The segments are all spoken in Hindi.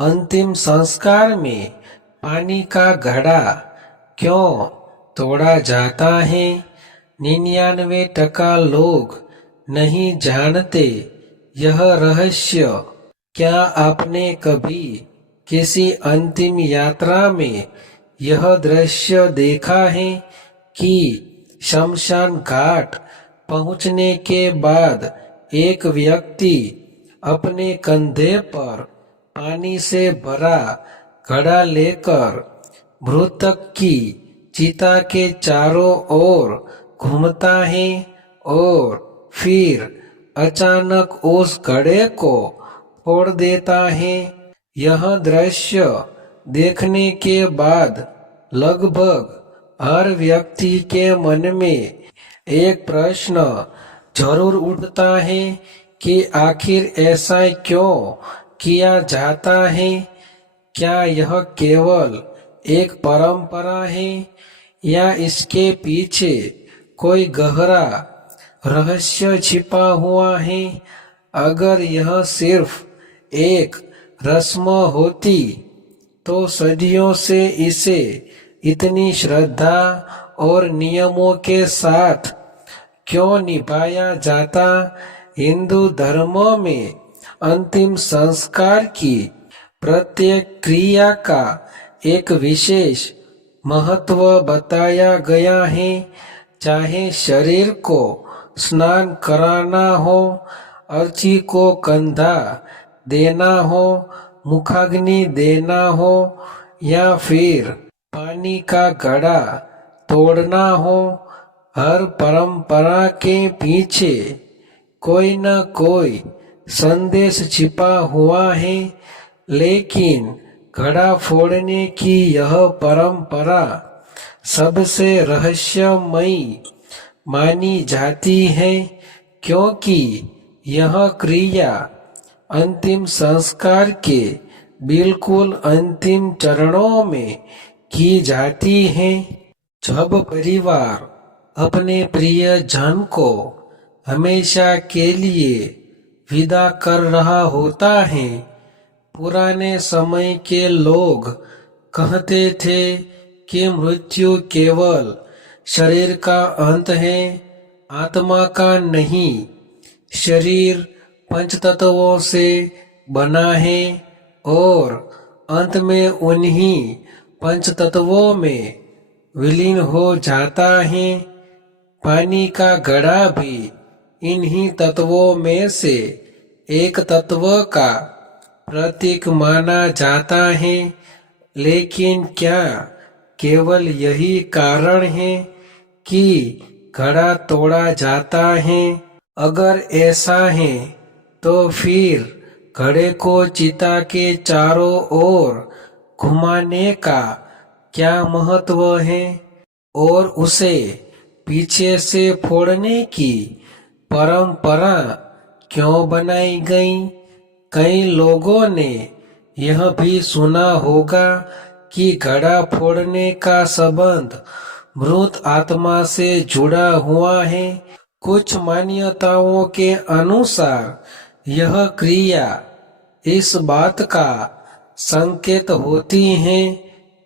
अंतिम संस्कार में पानी का घड़ा क्यों तोड़ा जाता है? 99% लोग नहीं जानते यह रहस्य। क्या आपने कभी किसी अंतिम यात्रा में यह दृश्य देखा है कि शमशान घाट पहुंचने के बाद एक व्यक्ति अपने कंधे पर पानी से भरा घड़ा लेकर मृतक की चिता के चारों ओर घूमता है और फिर अचानक उस घड़े को फोड़ देता है? यह दृश्य देखने के बाद लगभग हर व्यक्ति के मन में एक प्रश्न जरूर उठता है कि आखिर ऐसा क्यों किया जाता है? क्या यह केवल एक परंपरा है या इसके पीछे कोई गहरा रहस्य छिपा हुआ है? अगर यह सिर्फ एक रस्म होती तो सदियों से इसे इतनी श्रद्धा और नियमों के साथ क्यों निभाया जाता? हिंदू धर्म में अंतिम संस्कार की प्रत्येक क्रिया का एक विशेष महत्व बताया गया है। चाहे शरीर को स्नान कराना हो, अर्ची को कंधा देना हो, मुखाग्नि देना हो या फिर पानी का घड़ा तोड़ना हो, हर परंपरा के पीछे कोई न कोई संदेश छिपा हुआ है। लेकिन घड़ा फोड़ने की यह परंपरा सबसे रहस्यमयी मानी जाती है क्योंकि यह क्रिया अंतिम संस्कार के बिल्कुल अंतिम चरणों में की जाती है। जब परिवार अपने प्रियजन को हमेशा के लिए विदा कर रहा होता है, पुराने समय के लोग कहते थे कि मृत्यु केवल शरीर का अंत है, आत्मा का नहीं। शरीर पंचतत्वों से बना है और अंत में उन्हीं पंचतत्वों में विलीन हो जाता है। पानी का घड़ा भी इन्हीं तत्वों में से एक तत्व का प्रतीक माना जाता है। लेकिन क्या केवल यही कारण है कि घड़ा तोड़ा जाता है? अगर ऐसा है तो फिर घड़े को चिता के चारों ओर घुमाने का क्या महत्व है और उसे पीछे से फोड़ने की परंपरा क्यों बनाई गई? कई लोगों ने यह भी सुना होगा कि घड़ा फोड़ने का संबंध मृत आत्मा से जुड़ा हुआ है। कुछ मान्यताओं के अनुसार यह क्रिया इस बात का संकेत होती है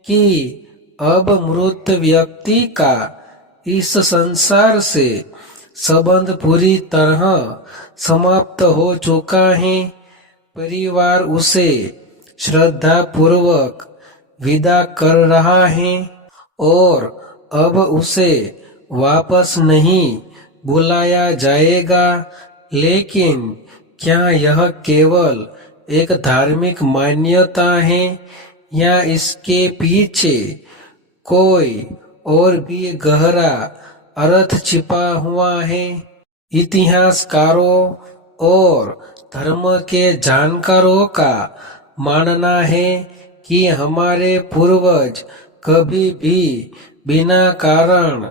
कि अब मृत व्यक्ति का इस संसार से संबंध पूरी तरह समाप्त हो चुका है। परिवार उसे श्रद्धा पूर्वक विदा कर रहा है और अब उसे वापस नहीं बुलाया जाएगा। लेकिन क्या यह केवल एक धार्मिक मान्यता है या इसके पीछे कोई और भी गहरा अर्थ छिपा हुआ है? इतिहासकारों और धर्म के जानकारों का मानना है कि हमारे पूर्वज कभी भी बिना कारण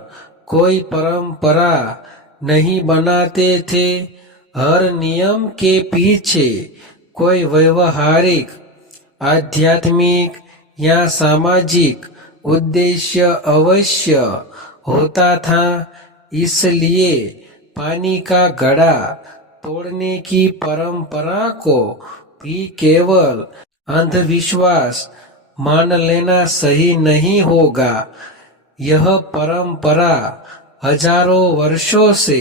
कोई परंपरा नहीं बनाते थे। हर नियम के पीछे कोई व्यवहारिक, आध्यात्मिक या सामाजिक उद्देश्य अवश्य होता था। इसलिए पानी का घड़ा तोड़ने की परंपरा को भी केवल अंधविश्वास मान लेना सही नहीं होगा। यह परंपरा हजारों वर्षों से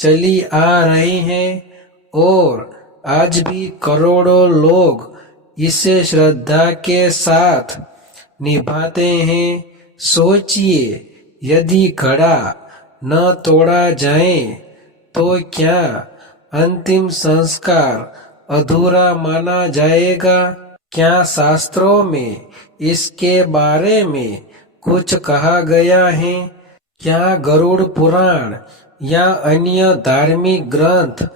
चली आ रही है और आज भी करोड़ों लोग इसे श्रद्धा के साथ निभाते हैं। सोचिए, यदि घड़ा न तोड़ा जाए तो क्या अंतिम संस्कार अधूरा माना जाएगा? क्या शास्त्रों में इसके बारे में कुछ कहा गया है? क्या गरुड़ पुराण या अन्य धार्मिक ग्रंथ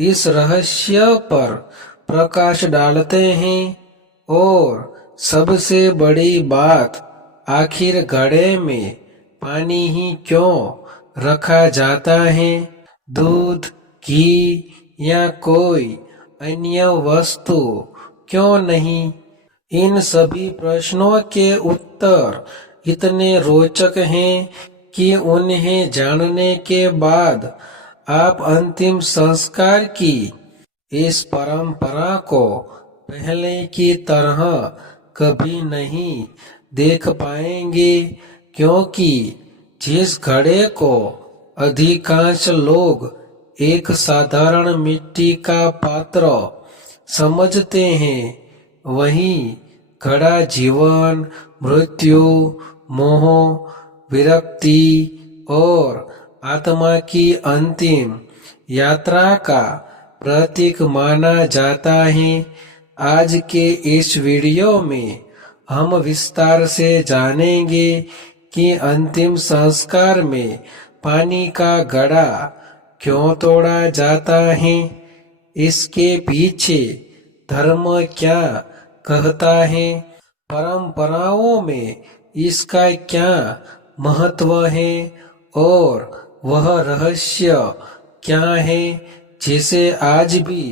इस रहस्य पर प्रकाश डालते हैं? और सबसे बड़ी बात, आखिर घड़े में पानी ही क्यों रखा जाता है? दूध, घी या कोई अन्य वस्तु क्यों नहीं? इन सभी प्रश्नों के उत्तर इतने रोचक हैं कि उन्हें जानने के बाद आप अंतिम संस्कार की इस परंपरा को पहले की तरह कभी नहीं देख पाएंगे, क्योंकि जिस घड़े को अधिकांश लोग एक साधारण मिट्टी का पात्र समझते हैं, वही घड़ा जीवन, मृत्यु, मोह, विरक्ति और आत्मा की अंतिम यात्रा का प्रतीक माना जाता है। आज के इस वीडियो में हम विस्तार से जानेंगे कि अंतिम संस्कार में पानी का घड़ा क्यों तोड़ा जाता है, इसके पीछे धर्म क्या कहता है, परंपराओं में इसका क्या महत्व है और वह रहस्य क्या है जिसे आज भी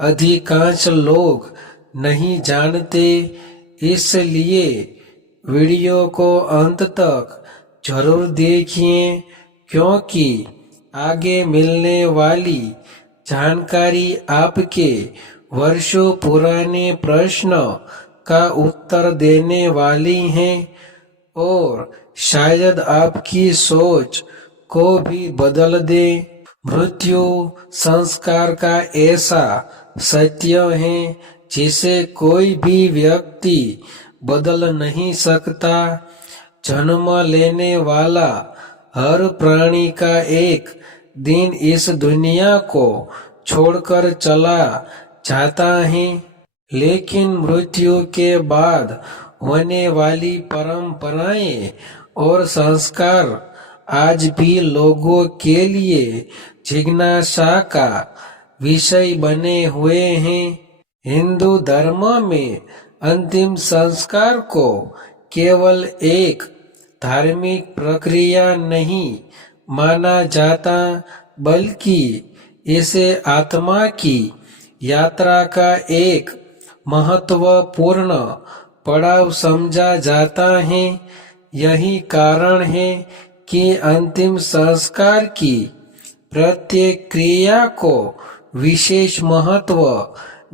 अधिकांश लोग नहीं जानते। इसलिए वीडियो को अंत तक जरूर देखिए, क्योंकि आगे मिलने वाली जानकारी आपके वर्षों पुराने प्रश्न का उत्तर देने वाली है और शायद आपकी सोच को भी बदल दे। मृत्यु संस्कार का ऐसा सत्य है जिसे कोई भी व्यक्ति बदल नहीं सकता। जन्म लेने वाला हर प्राणी का एक दिन इस दुनिया को छोड़कर चला जाता है, लेकिन मृत्यु के बाद होने वाली परंपराएं और संस्कार आज भी लोगों के लिए जिज्ञासा का विषय बने हुए हैं। हिंदू धर्म में अंतिम संस्कार को केवल एक धार्मिक प्रक्रिया नहीं माना जाता, बल्कि इसे आत्मा की यात्रा का एक महत्वपूर्ण पड़ाव समझा जाता है। यही कारण है कि अंतिम संस्कार की प्रत्येक क्रिया को विशेष महत्व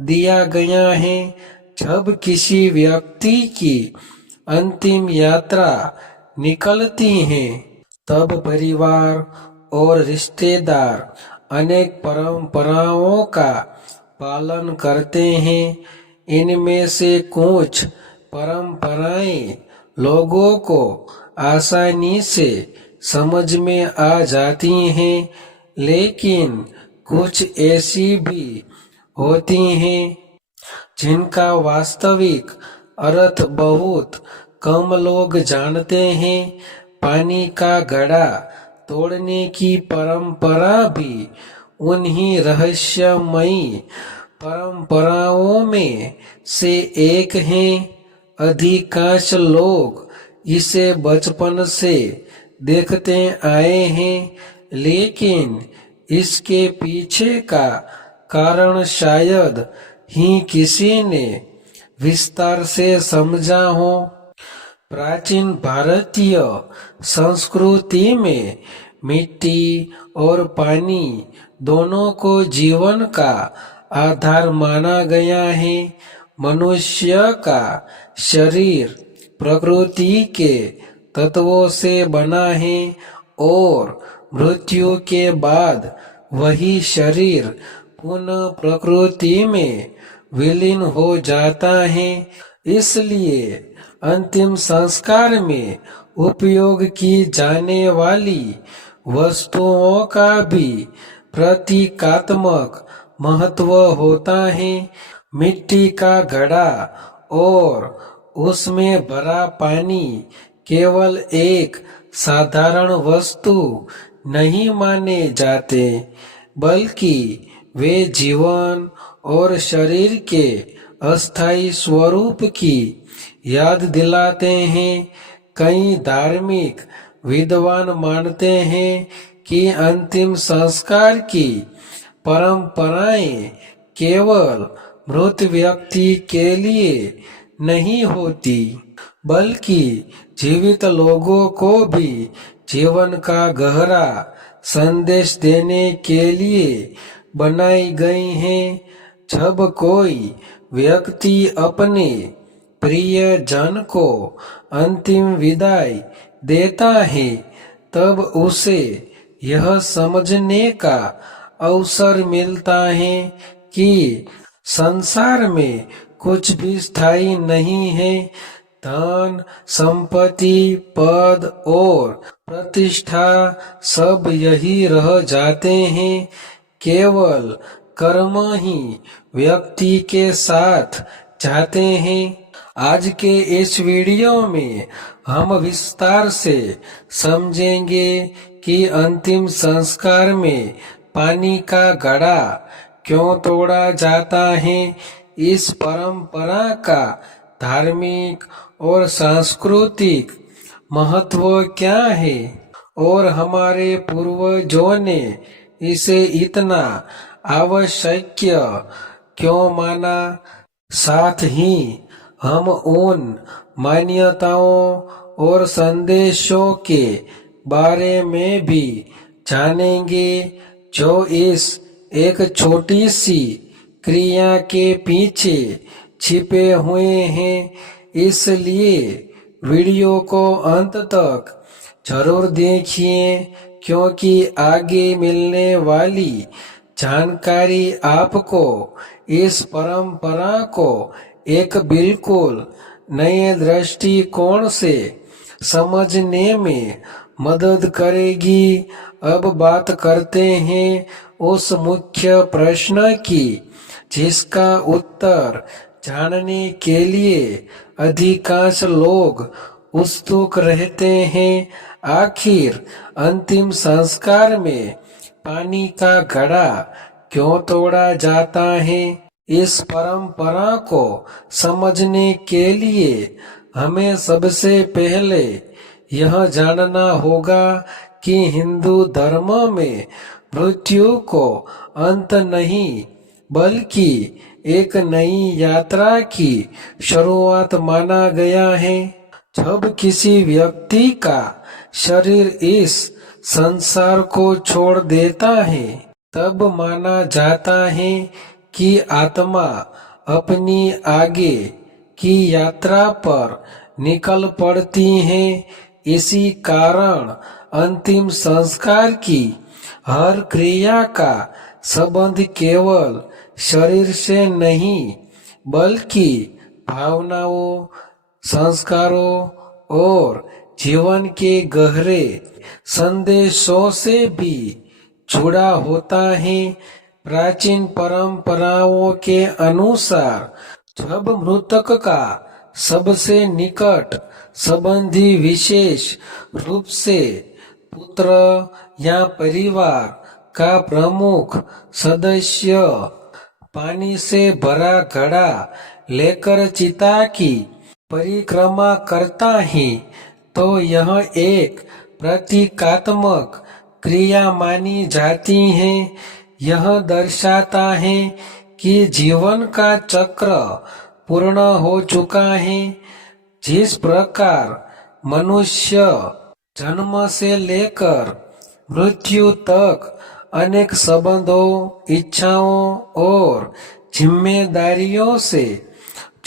दिया गया है। जब किसी व्यक्ति की अंतिम यात्रा निकलती है, तब परिवार और रिश्तेदार अनेक परंपराओं का पालन करते हैं। इनमें से कुछ परंपराएं लोगों को आसानी से समझ में आ जाती हैं, लेकिन कुछ ऐसी भी होती हैं जिनका वास्तविक अर्थ बहुत कम लोग जानते हैं। पानी का घड़ा तोड़ने की परंपरा भी उन्हीं रहस्यमयी परंपराओं में से एक है। अधिकांश लोग इसे बचपन से देखते आए हैं, लेकिन इसके पीछे का कारण शायद ही किसी ने विस्तार से समझा हो। प्राचीन भारतीय संस्कृति में मिट्टी और पानी दोनों को जीवन का आधार माना गया है। मनुष्य का शरीर प्रकृति के तत्वों से बना है और मृत्यु के बाद वही शरीर पुनः प्रकृति में विलीन हो जाता है। इसलिए अंतिम संस्कार में उपयोग की जाने वाली वस्तुओं का भी प्रतीकात्मक महत्व होता है। मिट्टी का घड़ा और उसमें भरा पानी केवल एक साधारण वस्तु नहीं माने जाते, बल्कि वे जीवन और शरीर के अस्थायी स्वरूप की याद दिलाते हैं। कई धार्मिक विद्वान मानते हैं कि अंतिम संस्कार की परंपराएं केवल मृत व्यक्ति के लिए नहीं होती, बल्कि जीवित लोगों को भी जीवन का गहरा संदेश देने के लिए बनाई गई हैं। जब कोई व्यक्ति अपने प्रिय जन को अंतिम विदाई देता है, तब उसे यह समझने का अवसर मिलता है कि संसार में कुछ भी स्थायी नहीं है। धन, संपत्ति, पद और प्रतिष्ठा सब यही रह जाते हैं। केवल कर्म ही व्यक्ति के साथ जाते हैं। आज के इस वीडियो में हम विस्तार से समझेंगे कि अंतिम संस्कार में पानी का घड़ा क्यों तोड़ा जाता है, इस परंपरा का धार्मिक और सांस्कृतिक महत्व क्या है और हमारे पूर्वजों ने इसे इतना आवश्यक क्यों माना। साथ ही हम उन मान्यताओं और संदेशों के बारे में भी जानेंगे जो इस एक छोटी सी क्रिया के पीछे छिपे हुए हैं। इसलिए वीडियो को अंत तक जरूर देखिए, क्योंकि आगे मिलने वाली जानकारी आपको इस परंपरा को एक बिल्कुल नए दृष्टिकोण से समझने में मदद करेगी। अब बात करते हैं उस मुख्य प्रश्न की, जिसका उत्तर जानने के लिए अधिकांश लोग उत्सुक रहते हैं। आखिर अंतिम संस्कार में पानी का घड़ा क्यों तोड़ा जाता है? इस परंपरा को समझने के लिए हमें सबसे पहले यह जानना होगा कि हिंदू धर्म में मृत्यु को अंत नहीं, बल्कि एक नई यात्रा की शुरुआत माना गया है। जब किसी व्यक्ति का शरीर इस संसार को छोड़ देता है, तब माना जाता है कि आत्मा अपनी आगे की यात्रा पर निकल पड़ती है। इसी कारण अंतिम संस्कार की हर क्रिया का संबंध केवल शरीर से नहीं, बल्कि भावनाओं, संस्कारों और जीवन के गहरे संदेशों से भी जुड़ा होता है। प्राचीन परंपराओं के अनुसार जब मृतक का सबसे निकट संबंधी, विशेष रूप से पुत्र या परिवार का प्रमुख सदस्य, पानी से भरा घड़ा लेकर चिता की परिक्रमा करता है, तो यह एक प्रतीकात्मक क्रिया मानी जाती है। यह दर्शाता है कि जीवन का चक्र पूर्ण हो चुका है। जिस प्रकार मनुष्य जन्म से लेकर मृत्यु तक अनेक संबंधों, इच्छाओं और जिम्मेदारियों से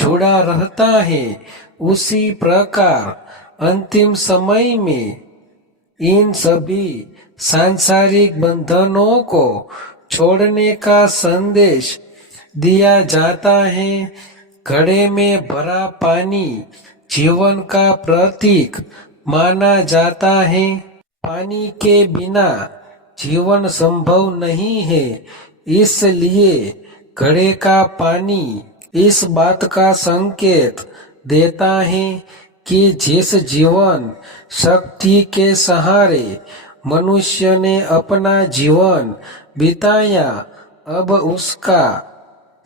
जुड़ा रहता है, उसी प्रकार अंतिम समय में इन सभी सांसारिक बंधनों को छोड़ने का संदेश दिया जाता है। घड़े में भरा पानी जीवन का प्रतीक माना जाता है। पानी के बिना जीवन संभव नहीं है, इसलिए घड़े का पानी इस बात का संकेत देता है कि जिस जीवन शक्ति के सहारे मनुष्य ने अपना जीवन बिताया, अब उसका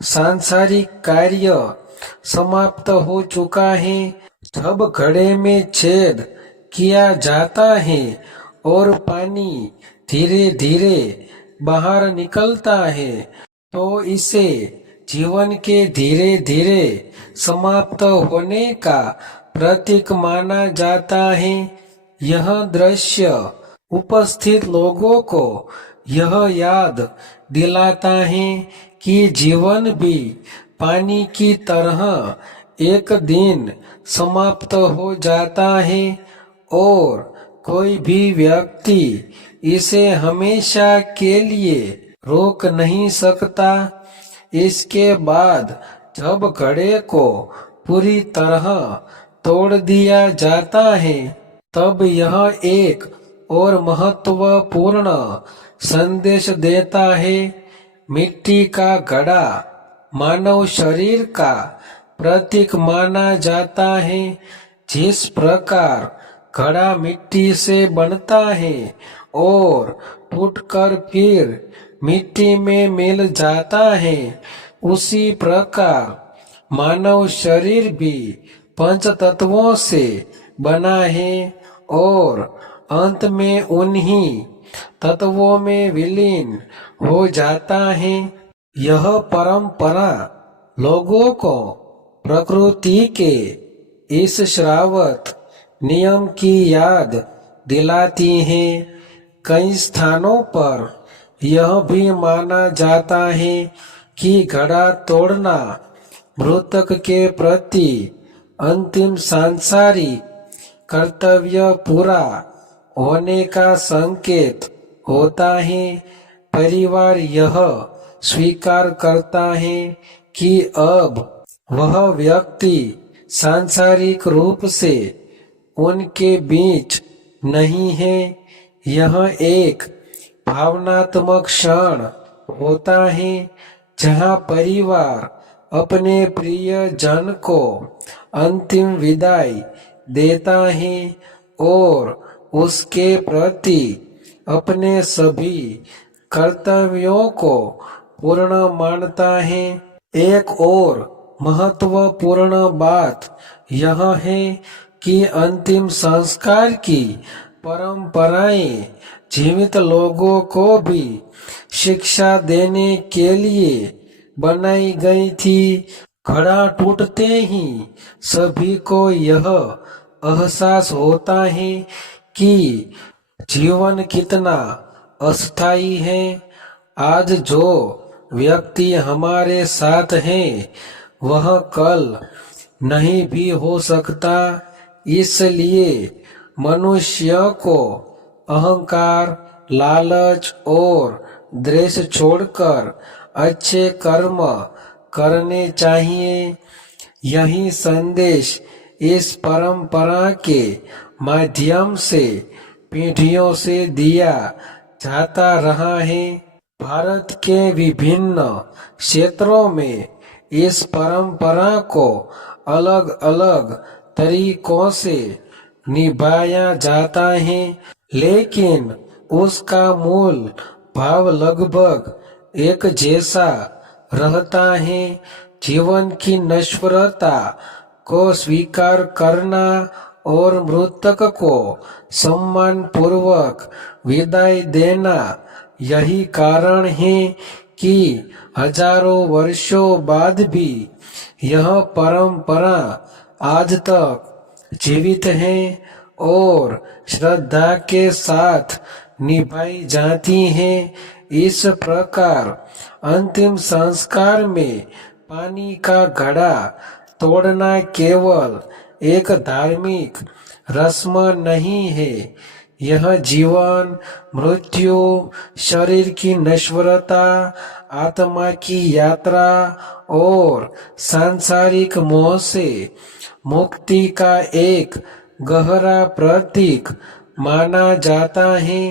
सांसारिक कार्य समाप्त हो चुका है। जब घड़े में छेद किया जाता है और पानी धीरे धीरे बाहर निकलता है, तो इसे जीवन के धीरे धीरे समाप्त होने का प्रतीक माना जाता है। यह दृश्य उपस्थित लोगों को यह याद दिलाता है कि जीवन भी पानी की तरह एक दिन समाप्त हो जाता है और कोई भी व्यक्ति इसे हमेशा के लिए रोक नहीं सकता। इसके बाद जब घड़े को पूरी तरह तोड़ दिया जाता है, तब यह एक और महत्वपूर्ण संदेश देता है। मिट्टी का घड़ा मानव शरीर का प्रतीक माना जाता है। जिस प्रकार घड़ा मिट्टी से बनता है और टूटकर फिर मिट्टी में मिल जाता है, उसी प्रकार मानव शरीर भी पंच तत्वों से बना है और अंत में उन्हीं तत्वों में विलीन हो जाता है। यह परंपरा लोगों को प्रकृति के इस शाश्वत नियम की याद दिलाती है। कई स्थानों पर यह भी माना जाता है कि घड़ा तोड़ना मृतक के प्रति अंतिम सांसारिक कर्तव्य पूरा होने का संकेत होता है। परिवार यह स्वीकार करता है कि अब वह व्यक्ति सांसारिक रूप से उनके बीच नहीं है। यह एक भावनात्मक क्षण होता है जहां परिवार अपने प्रिय जन को अंतिम विदाई देता है और उसके प्रति अपने सभी कर्तव्यों को पूर्ण मानता है। एक और महत्वपूर्ण बात यह है कि अंतिम संस्कार की परंपराएं जीवित लोगों को भी शिक्षा देने के लिए बनाई गई थी। घड़ा टूटते ही सभी को यह एहसास होता है कि जीवन कितना अस्थायी है। आज जो व्यक्ति हमारे साथ है वह कल नहीं भी हो सकता। इसलिए मनुष्य को अहंकार, लालच और द्वेष छोड़कर अच्छे कर्म करने चाहिए। यही संदेश इस परंपरा के माध्यम से पीढ़ियों से दिया जाता रहा है। भारत के विभिन्न क्षेत्रों में इस परंपरा को अलग अलग तरीकों से निभाया जाता है, लेकिन उसका मूल भाव लगभग एक जैसा रहता है। जीवन की नश्वरता को स्वीकार करना और मृतक को सम्मान पूर्वक विदाई देना, यही कारण है कि हजारों वर्षों बाद भी यह परंपरा आज तक जीवित है और श्रद्धा के साथ निभाई जाती है। इस प्रकार अंतिम संस्कार में पानी का घड़ा तोड़ना केवल एक धार्मिक रस्म नहीं है, यह जीवन, मृत्यु, शरीर की नश्वरता, आत्मा की यात्रा और सांसारिक मोह से मुक्ति का एक गहरा प्रतीक माना जाता है।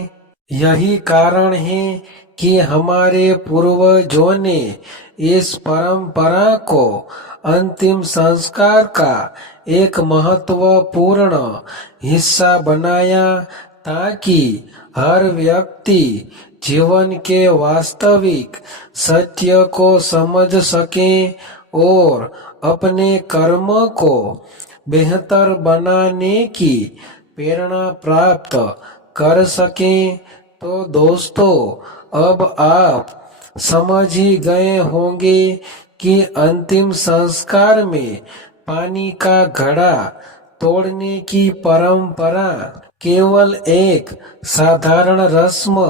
यही कारण है कि हमारे पूर्वजों ने इस परंपरा को अंतिम संस्कार का एक महत्वपूर्ण हिस्सा बनाया, ताकि हर व्यक्ति जीवन के वास्तविक सत्य को समझ सके और अपने कर्म को बेहतर बनाने की प्रेरणा प्राप्त कर सके। तो दोस्तों, अब आप समझ ही गए होंगे कि अंतिम संस्कार में पानी का घड़ा तोड़ने की परंपरा केवल एक साधारण रस्म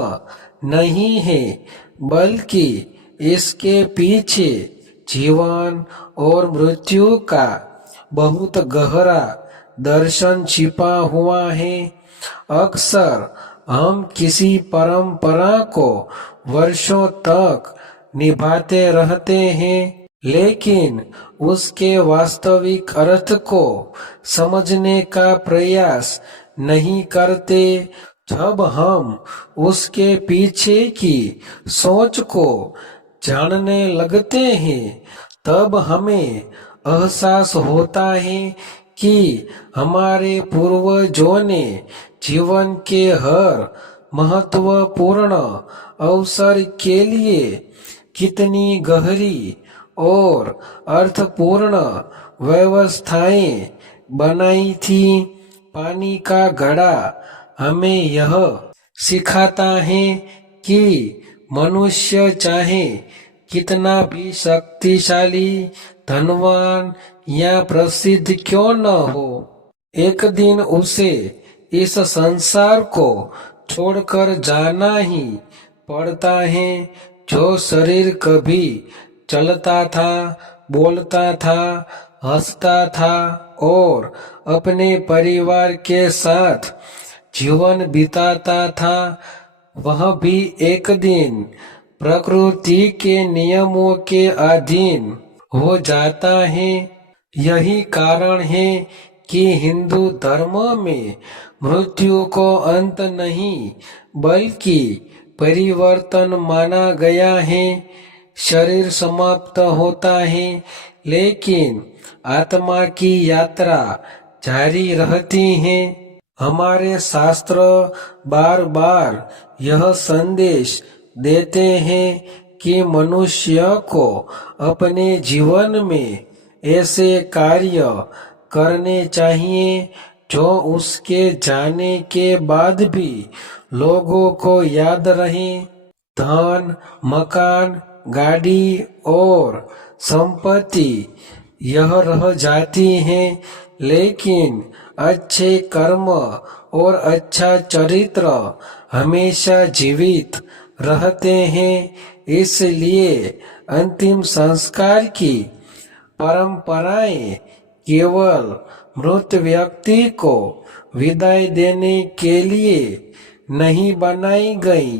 नहीं है, बल्कि इसके पीछे जीवन और मृत्यु का बहुत गहरा दर्शन छिपा हुआ है। अक्सर हम किसी परंपरा को वर्षों तक निभाते रहते हैं, लेकिन उसके वास्तविक अर्थ को समझने का प्रयास नहीं करते। जब हम उसके पीछे की सोच को जानने लगते हैं, तब हमें एहसास होता है कि हमारे पूर्वजों ने जीवन के हर महत्वपूर्ण अवसर के लिए कितनी गहरी और अर्थपूर्ण व्यवस्थाएं बनाई थी। पानी का घड़ा हमें यह सिखाता है कि मनुष्य चाहे कितना भी शक्तिशाली, धनवान या प्रसिद्ध क्यों न हो, एक दिन उसे इस संसार को छोड़कर जाना ही पड़ता है। जो शरीर कभी चलता था, बोलता था, हंसता था और अपने परिवार के साथ जीवन बिताता था, वह भी एक दिन प्रकृति के नियमों के अधीन हो जाता है। यही कारण है कि हिंदू धर्म में मृत्यु को अंत नहीं, बल्कि परिवर्तन माना गया है। शरीर समाप्त होता है, लेकिन आत्मा की यात्रा जारी रहती है। हमारे शास्त्र बार बार यह संदेश देते हैं कि मनुष्य को अपने जीवन में ऐसे कार्य करने चाहिए जो उसके जाने के बाद भी लोगों को याद रहे। धन, मकान, गाड़ी और संपत्ति यह रह जाती हैं, लेकिन अच्छे कर्म और अच्छा चरित्र हमेशा जीवित रहते हैं। इसलिए अंतिम संस्कार की परंपराएं केवल मृत व्यक्ति को विदाई देने के लिए नहीं बनाई गई,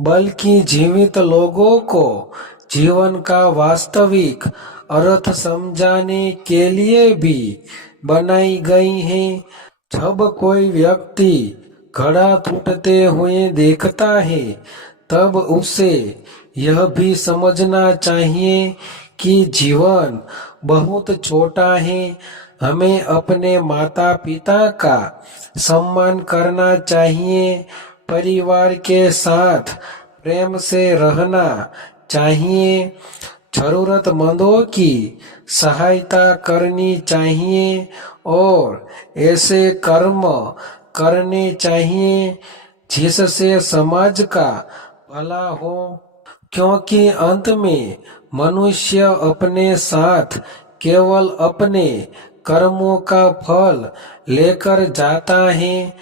बल्कि जीवित लोगों को जीवन का वास्तविक अर्थ समझाने के लिए भी बनाई गई है। जब कोई व्यक्ति घड़ा टूटते हुए देखता है, तब उसे यह भी समझना चाहिए कि जीवन बहुत छोटा है। हमें अपने माता पिता का सम्मान करना चाहिए, परिवार के साथ प्रेम से रहना चाहिए, जरूरतमंदों की सहायता करनी चाहिए और ऐसे कर्म करने चाहिए जिससे समाज का भला हो, क्योंकि अंत में मनुष्य अपने साथ केवल अपने कर्मों का फल लेकर जाता है।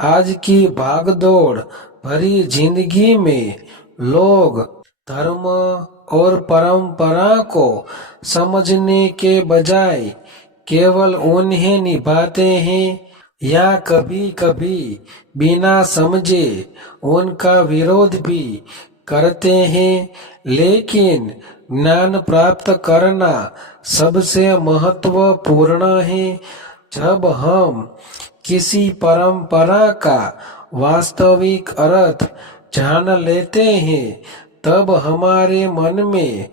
आज की भागदौड़ भरी जिंदगी में लोग धर्म और परंपरा को समझने के बजाय केवल उन्हें निभाते हैं या कभी कभी बिना समझे उनका विरोध भी करते हैं। लेकिन ज्ञान प्राप्त करना सबसे महत्वपूर्ण है। जब हम किसी परंपरा का वास्तविक अर्थ जान लेते हैं तब हमारे मन में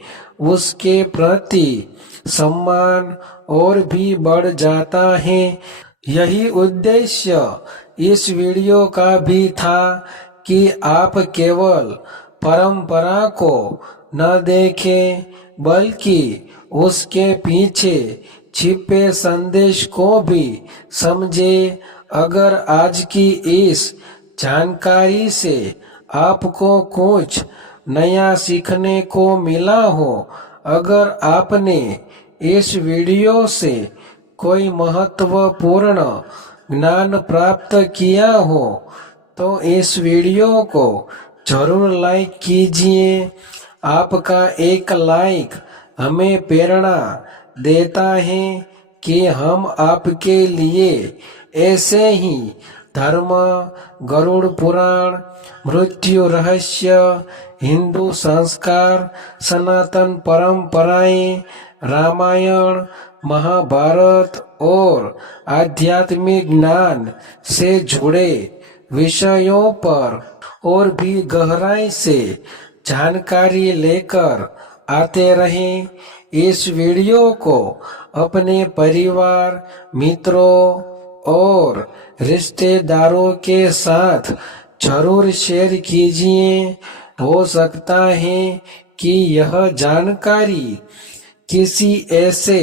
उसके प्रति सम्मान और भी बढ़ जाता है। यही उद्देश्य इस वीडियो का भी था कि आप केवल परंपरा को न देखें बल्कि उसके पीछे छिपे संदेश को भी समझे। अगर आज की इस जानकारी से आपको कुछ नया सीखने को मिला हो, अगर आपने इस वीडियो से कोई महत्वपूर्ण ज्ञान प्राप्त किया हो तो इस वीडियो को जरूर लाइक कीजिए। आपका एक लाइक हमें प्रेरणा देता है कि हम आपके लिए ऐसे ही धर्म, गरुड़ पुराण, मृत्यु रहस्य, हिंदू संस्कार, सनातन परंपराएं, रामायण, महाभारत और आध्यात्मिक ज्ञान से जुड़े विषयों पर और भी गहराई से जानकारी लेकर आते रहें। इस वीडियो को अपने परिवार, मित्रों और रिश्तेदारों के साथ जरूर शेयर कीजिए। हो सकता है कि यह जानकारी किसी ऐसे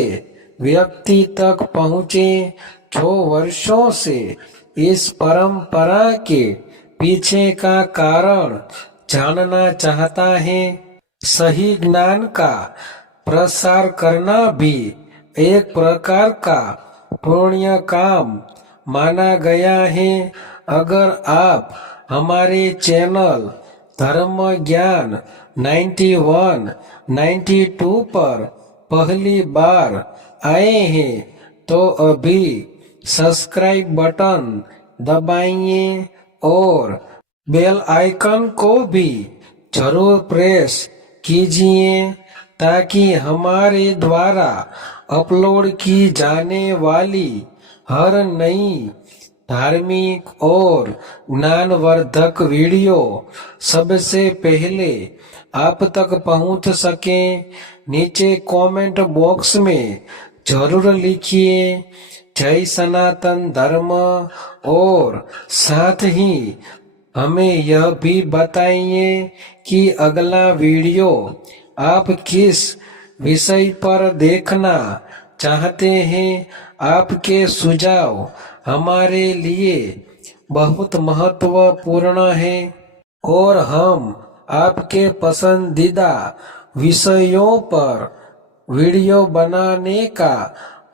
व्यक्ति तक पहुंचे जो वर्षों से इस परंपरा के पीछे का कारण जानना चाहता है। सही ज्ञान का प्रसार करना भी एक प्रकार का पुण्य काम माना गया है। अगर आप हमारे चैनल धर्म ज्ञान 91, 92 पर पहली बार आए हैं तो अभी सब्सक्राइब बटन दबाइए और बेल आइकन को भी जरूर प्रेस कीजिए ताकि हमारे द्वारा अपलोड की जाने वाली हर नई धार्मिक और ज्ञानवर्धक वीडियो सबसे पहले आप तक पहुंच सके। नीचे कमेंट बॉक्स में जरूर लिखिए जय सनातन धर्म और साथ ही हमें यह भी बताइए कि अगला वीडियो आप किस विषय पर देखना चाहते हैं। आपके सुझाव हमारे लिए बहुत महत्वपूर्ण है और हम आपके पसंदीदा विषयों पर वीडियो बनाने का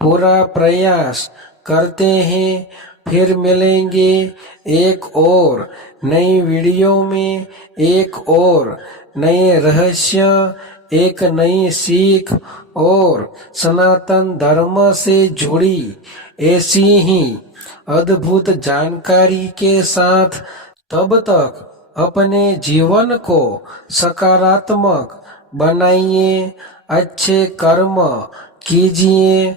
पूरा प्रयास करते हैं। फिर मिलेंगे एक और नई वीडियो में, एक और नए रहस्य, एक नई सीख और सनातन धर्म से जुड़ी ऐसी ही अद्भुत जानकारी के साथ। तब तक अपने जीवन को सकारात्मक बनाइए, अच्छे कर्म कीजिए,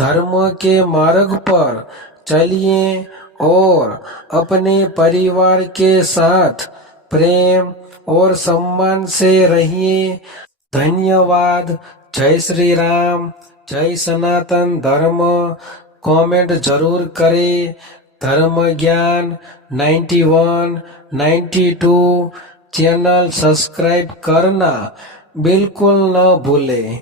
धर्म के मार्ग पर चलिए और अपने परिवार के साथ प्रेम और सम्मान से रहिए। धन्यवाद। जय श्री राम, जय सनातन धर्म। कमेंट जरूर करें। धर्म ज्ञान 91, 92 चैनल सब्सक्राइब करना बिल्कुल न भूलें।